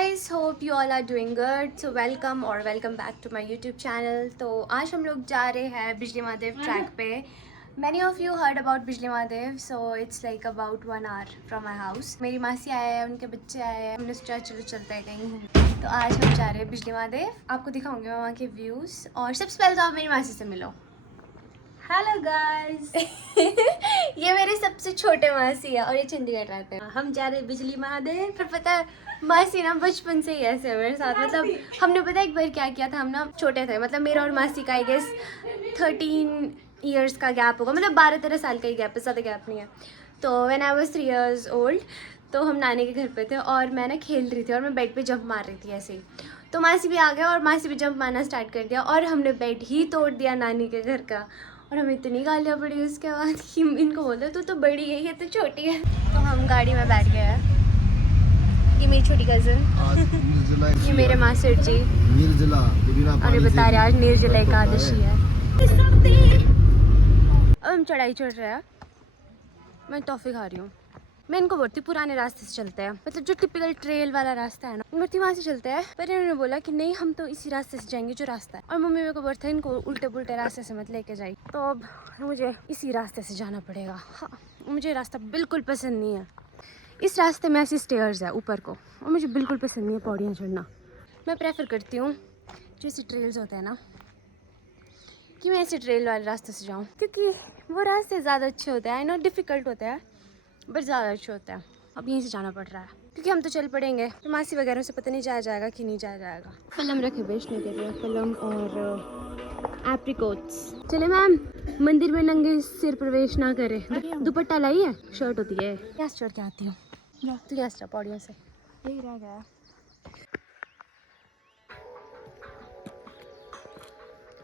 guys, hope you all are doing good. So welcome back to my YouTube channel. तो आज हम लोग जा रहे हैं बिजली महादेव ट्रैक पे. Many of you heard about बिजली Mahadev, so it's like about 1 hour from my house. मेरी मासी आए हैं, उनके बच्चे आए हैं, हमने सोचा चलो चलते हैं कहीं घूमने. तो आज हम जा रहे हैं बिजली महादेव. आपको दिखाऊंगी मैं वहाँ के व्यूज़. और सबसे पहले तो आप मेरी मासी से मिलो. Hello guys. ये मेरे सबसे छोटे मासी है और ये चंडीगढ़ रहते हैं. हम जा रहे हैं बिजली महादेव. पर पता है मासी ना बचपन से ही ऐसे है मेरे साथ. मतलब हमने पता है एक बार क्या किया था. हम ना छोटे थे, मतलब मेरा और मासी का आई गेस 13 ईयर्स का गैप होगा, मतलब 12-13 साल का ही गैप है, ज़्यादा गैप नहीं है. तो when I was 3 years old तो हम नानी के घर पे थे और मैं ना खेल रही थी और मैं बेड पे जंप मार रही थी ऐसे ही. तो मासी भी आ गया और मासी भी जंप मारना स्टार्ट कर दिया और हमने बेड ही तोड़ दिया नानी के घर का. और हमें इतनी गालियाँ पड़ी उसके बाद कि इनको बोलते तू तो बड़ी है, ये तो छोटी है. तो हम गाड़ी में बैठ गए हैं. ये मेरी छोटी कज़न, ये मेरे मास्टर जी, और ये बता रहे आज निर्जला एकादशी है. अब हम चढ़ाई चढ़ रहे हैं. मैं टॉफ़ी खा रही हूँ. मैं इनको बोलती पुराने रास्ते से चलते हैं, मतलब जो टिपिकल ट्रेल वाला रास्ता है ना, बोलती वहाँ से चलते हैं. पर इन्होंने बोला कि नहीं हम तो इसी रास्ते से जाएंगे जो रास्ता है. और मम्मी मेरे को बोलता है इनको उल्टे पुल्टे रास्ते से मत लेके जाए. तो अब मुझे इसी रास्ते से जाना पड़ेगा. हाँ, मुझे रास्ता बिल्कुल पसंद नहीं है. इस रास्ते में ऐसी स्टेयर्स है ऊपर को और मुझे बिल्कुल पसंद नहीं है पौड़ियाँ चढ़ना. मैं प्रेफर करती हूँ जो ऐसे ट्रेल्स होते हैं ना, कि मैं ऐसे ट्रेल वाले रास्ते से जाऊँ, क्योंकि वो रास्ते ज़्यादा अच्छे होते हैं. आई नो डिफ़िकल्ट होते हैं बट ज़्यादा अच्छे होते हैं. अब यहीं से जाना पड़ रहा है क्योंकि हम तो चल पड़ेंगे. तो मासी वगैरह से पता नहीं जाया जाएगा कि नहीं जाया जाएगा. फलम रखे बेचने के लिए, फलम और एप्रिकोट्स. चले मैम, मंदिर में नंगे सिर प्रवेश ना करें. दुपट्टा लाई है, शर्ट होती है. क्या चढ़ के आती हूँ तू, क्या चढ़ा पौड़ियों से. यही रह गया.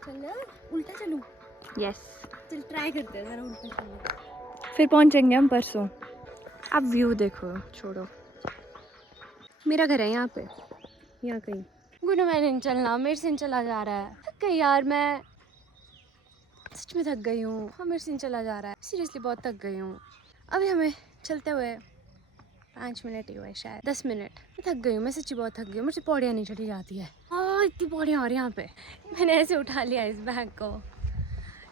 चलो उल्टा चलूँ. यस चल ट्राई करते हैं ज़रा उल्टा चलना. फिर पहुंचेंगे हम परसों. अब व्यू देखो, छोड़ो. मेरा घर है यहाँ पे, यहाँ कहीं. गुनो मैंने नहीं चलना, मेरे से नहीं चला जा रहा है. थक गई यार, मैं सच में थक गई हूँ. हाँ मेरे से नहीं चला जा रहा है, सीरियसली बहुत थक गई हूँ. अभी हमें चलते हुए 5 मिनट ही हुए, शायद 10 मिनट. मैं थक गई हूँ, मैं सच्ची बहुत थक गई हूँ. मुझसे पौड़ियाँ नहीं चढ़ी जाती है. हाँ इतनी पौड़ियाँ और यहाँ पे. मैंने ऐसे उठा लिया इस बैग को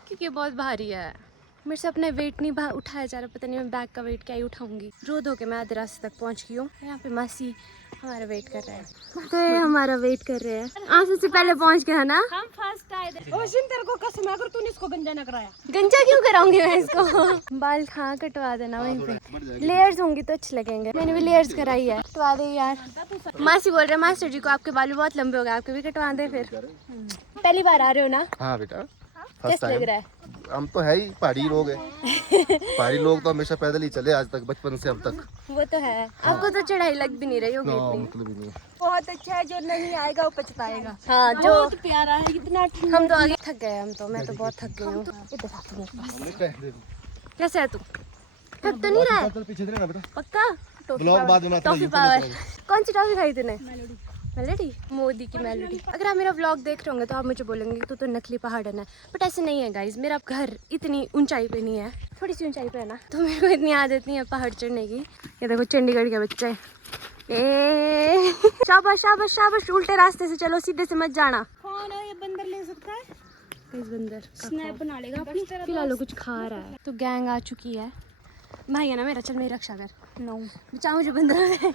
क्योंकि ये बहुत भारी है. मेरे से अपना वेट नहीं उठाया जा रहा. पता नहीं मैं बैग का वेट क्या ही उठाऊंगी. रो धो के मैं आधे रास्ते तक पहुंच गई हूँ. यहाँ पे मासी हमारा वेट कर रहे हैं. तो हमारा वेट कर रहे हैं. आप सबसे पहले पहुंच गए है ना. हम फर्स्ट आए थे. ओ तेरे को कसम है, अगर तूने इसको गंजा ना कराया. गंजा क्यों कराऊंगी मैं इसको. बाल कहाँ कटवा देना वहीं पे. लेयर्स होंगी तो अच्छे लगेंगे. मैंने भी लेयर्स कराई है. कटवा दे यार. मासी बोल रहे मास्टर जी को आपके बाल बहुत लंबे हो गए, आपके भी कटवा दे. फिर पहली बार आ रहे हो ना. हाँ बेटा, कैसा लग रहा है. हम तो है ही पहाड़ी लोग हैं. पहाड़ी लोग तो हमेशा पैदल ही चले आज तक, बचपन से अब तक. वो तो है. आपको तो चढ़ाई लग भी नहीं रही होगी इतनी. मतलब ही नहीं. बहुत अच्छा है, जो नहीं आएगा वो पछताएगा. हाँ जो बहुत प्यारा है. इतना हम तो आगे थक गए. हम तो मैं तो बहुत थक गई हूँ. इधर आती मेरे पास. कैसा है तू, थक तो नहीं रहा है. पीछे देना बेटा, पक्का. ब्लॉग बाद में टॉफी पावर. कौन सी टॉफी खाई तूने. मेलोडी. मोदी की मेलोडी. अगर आप मेरा व्लॉग देख रहे होंगे तो आप मुझे बोलेंगे कि तो नकली पहाड़न है. बट ऐसे नहीं है गाइज. मेरा घर इतनी ऊंचाई पे नहीं है, थोड़ी सी ऊंचाई पे है ना, तो मेरे को इतनी आदत नहीं है पहाड़ चढ़ने की. ये देखो चंडीगढ़ के बच्चे. ए शाबाश शाबाश शाबाश. उल्टे रास्ते से चलो, सीधे से मत जाना. कौन है ये बंदर, ले सकता है. इस बंदर स्नैप बना लेगा अपनी. फिलहाल वो कुछ खा रहा है. तो गैंग आ चुकी है. भाई है ना मेरा, चल मेरी रक्षा कर. नो बचा मुझे बंदर में.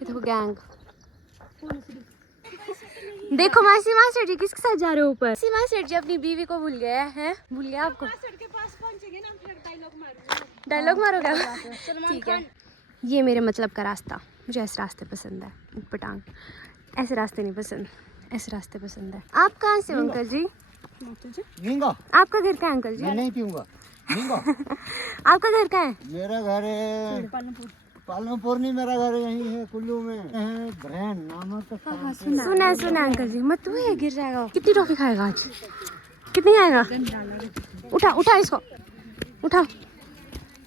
ये देखो गैंग. देखो मासी मास्टर जी किसके साथ जा रहे हो ऊपर. मासी मास्टर जी अपनी बीवी को भूल गया है. भूल गया आपको. के पास पहुंचेंगे ना, फिर डायलॉग मारोगे. डायलॉग मारोगे. ठीक है. ये मेरे मतलब का रास्ता. मुझे ऐसे रास्ते पसंद है. पटांग. ऐसे रास्ते नहीं पसंद, ऐसे रास्ते पसंद है. आप कहाँ से हो अंकल जी. आपका घर कहाँ है अंकल जी. मैं नहीं पीऊंगा. आपका घर कहाँ है. मेरा घर है पालमपुर नहीं, मेरा घर यहीं है कुल्लू में है. ब्रैंड नामक सुना अंकल जी. मत तू ये गिर जाएगा. कितनी टॉफी खाएगा आज, कितनी आएगा. उठा उठा इसको, उठा.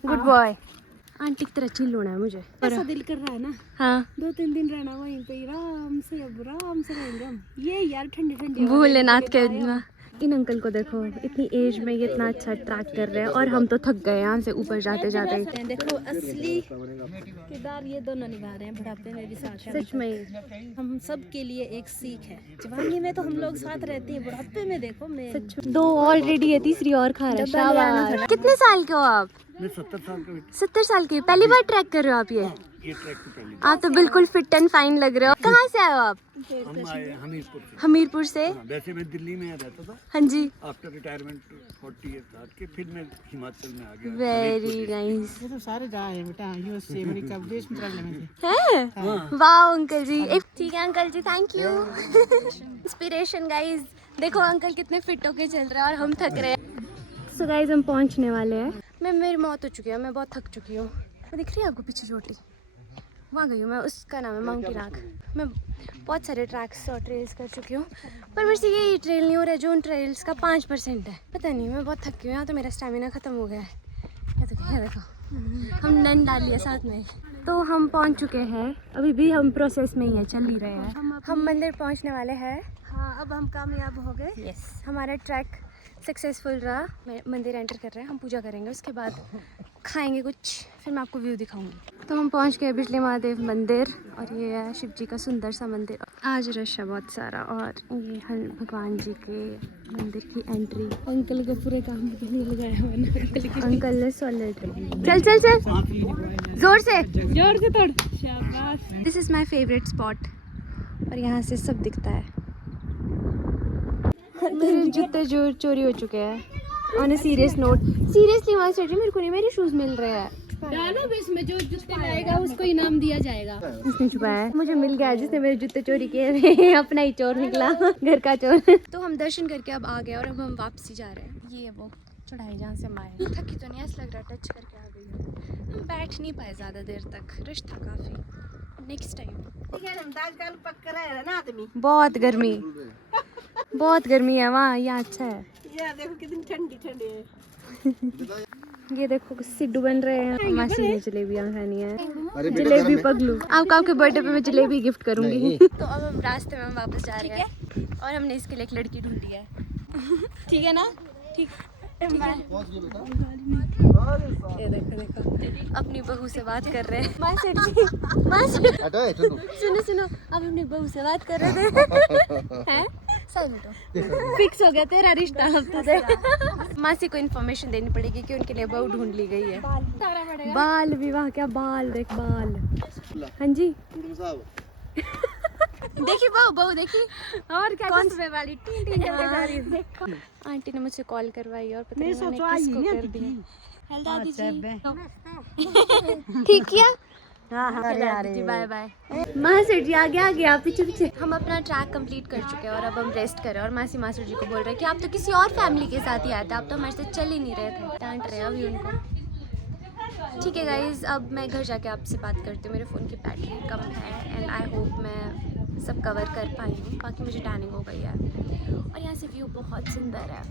Good boy. आंटी की तरह चिल होना है मुझे. ऐसा दिल कर रहा है ना. हाँ 2-3 दिन रहना वहीं पे, आराम से. अब आराम से रहेंगे हम. ये यार ठंडी ठंडी भोलेनाथ के इन अंकल को देखो, इतनी एज में ये इतना अच्छा ट्रैक कर रहे हैं और हम तो थक गए यहाँ से ऊपर जाते जाते। देखो असली किरदार ये दोनों निभा रहे हैं, बुढ़ापे में भी साथ हैं। सच में हम सब के लिए एक सीख है। जवानी में तो हम लोग साथ रहते हैं, बुढ़ापे में देखो मैं सच में 2 ऑलरेडी है, तीसरी और खा रहा है। शाबाश। कितने साल के हो आप? मैं 70 साल का 70 साल के। पहली बार ट्रैक कर रहे हो आप ये ट्रैक की पहली आप तो बिल्कुल फिट एंड फाइन लग रहे हो। कहाँ से आए हो आप? हम आए हमीरपुर से। हमीरपुर से। वैसे मैं दिल्ली में रहता था, हाँ जी। आफ्टर रिटायरमेंट 40 ईयर के फिर मैं हिमाचल में आ गया। Very nice. ये तो सारे जहाँ है बेटा, यूएसए अमेरिका विदेश में ट्रैवल में है वाह अंकल जी। ठीक है uncle ji, thank you. Inspiration guys. देखो अंकल कितने फिट होके चल रहे हैं और हम थक रहे हैं। सो गाइस हम पहुंचने वाले हैं। मेरी मौत हो चुकी है, मैं बहुत थक चुकी हूँ। वो दिख रही है आपको पीछे चोटी? वहाँ गई हूँ मैं, उसका नाम है माउंटेन आग। मैं बहुत सारे ट्रैक्स और ट्रेल्स कर चुकी हूँ, पर मेरे से यही ट्रेल नहीं हो रहा है जो उन ट्रेल्स का 5% है। पता नहीं, मैं बहुत थकी हूँ। यहाँ तो मेरा स्टेमिना ख़त्म हो गया है। ये देखो हम नन डाल लिया साथ में। तो हम पहुँच चुके हैं, अभी भी हम प्रोसेस में ही है, चल ही रहे हैं। हम मंदिर पहुँचने वाले हैं। हाँ, अब हम कामयाब हो गए। यस, हमारा ट्रैक सक्सेसफुल रहा। मैं मंदिर एंटर कर रहे हैं, हम पूजा करेंगे, उसके बाद खाएंगे कुछ, फिर मैं आपको व्यू दिखाऊंगी। तो हम पहुंच गए बिजली महादेव मंदिर और ये है शिव जी का सुंदर सा मंदिर। आज रश है बहुत सारा और ये है भगवान जी के मंदिर की एंट्री। अंकल के पूरे काम पे नहीं लगाया हुआ अंकल ने सॉलिड। चल चल चल जोर से तोड़। This is my favourite spot और यहाँ से सब दिखता है। मेरे जूते जो चोरी हो चुके हैं। On a serious note, seriously वहाँ से मेरे को नहीं, मेरे शूज मिल रहे हैं। डालो भी इसमें, जो जूते लाएगा उसको इनाम दिया जाएगा। इसने छुपाया है, मुझे मिल गया जिसने मेरे जूते चोरी किए। अपना ही चोर निकला, घर का चोर। तो हम दर्शन करके अब आ गए और अब हम वापसी जा रहे हैं। ये वो चढ़ाई जहाँ से हम आए। थकी तो नहीं, ऐसा लग रहा टच करके आ गई हूँ। हम बैठ नहीं पाए ज़्यादा देर तक, रश था काफ़ी। Next time. बहुत गर्मी है वहाँ, यहाँ अच्छा है। ये देखो कितनी ठंडी ठंडी है। ये देखो सिड्डू बन रहे हैं। मासी ने जलेबियाँ खानी है, जलेबी पगलू। आपको आपके बर्थडे पे मैं जलेबी गिफ्ट करूंगी। तो अब हम रास्ते में हम वापस जा रहे हैं और हमने इसके लिए एक लड़की ढूंढी है। ठीक है ना? ठीक है। ये देखो अपनी बहू से बात कर रहे हैं। मासी सुनो, अब अपनी बहू से बात कर रहे थे। हैं? फिक्स हो गया तेरा रिश्ता अब तुझे। मासी को इन्फॉर्मेशन देनी पड़ेगी कि उनके लिए बहू ढूंढ ली गई है। बाल विवाह? क्या बाल? देख बाल। हाँ जी देखी बहू देखी। और क्या कौन सी वाली आंटी ने मुझसे कॉल करवाई और पता नहीं मैंने किसको कर दी। हेलो दादी जी। ठीक किया? जी बाय बाय। मासी जी आगे आप पीछे। हम अपना ट्रैक कंप्लीट कर चुके हैं और अब हम रेस्ट कर रहे हैं और मासी जी को बोल रहे हैं कि आप तो किसी और फैमिली के साथ ही आए थे, आप तो हमारे साथ चल ही नहीं रहे थे। डांट रहे हैं अभी उनको। ठीक है गाइज, अब मैं घर जाके आपसे बात करती हूँ। मेरे फ़ोन की बैटरी कम है एंड आई होप मैं सब कवर कर पाई हूँ। बाकी मुझे टैनिंग हो गई है और यहाँ से व्यू बहुत सुंदर है।